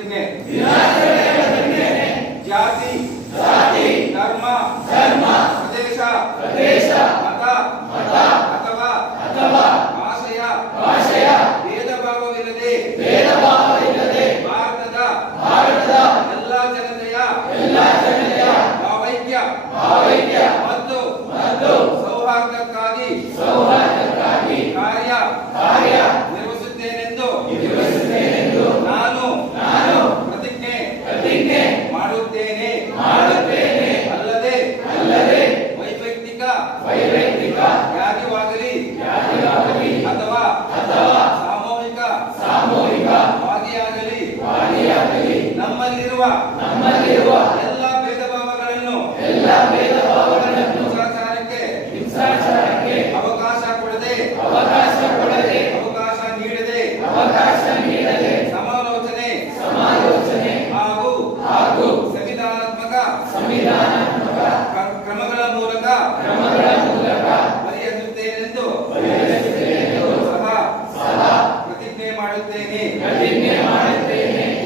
ಪ್ರತಿಜ್ಞೆ ಜಾತಿ ಧರ್ಮ ಪ್ರದೇಶ ಮತ ಅಥವಾ ಭಾಷೆಯ ಭೇದ ಭಾವವಿಲ್ಲದೆ ಭಾರತದ ಎಲ್ಲಾ ಜನತೆಯ ಭಾವೈಕ್ಯ ಮತ್ತು ಸೌಹಾರ್ದಕ್ಕಾಗಿ ಕಾರ್ಯ ನಿರ್ವಹಿಸುತ್ತೇನೆಂದು ನಾನು ಪ್ರತಿಜ್ಞೆ ಮಾಡುತ್ತೇನೆ. ಅಲ್ಲದೆ ವೈಯಕ್ತಿಕ ಯಾಗವಾಗಲಿ ಅಥವಾ ಸಾಮೂಹಿಕ ವಾದಿಯಾಗಲಿ ನಮ್ಮಲ್ಲಿರುವ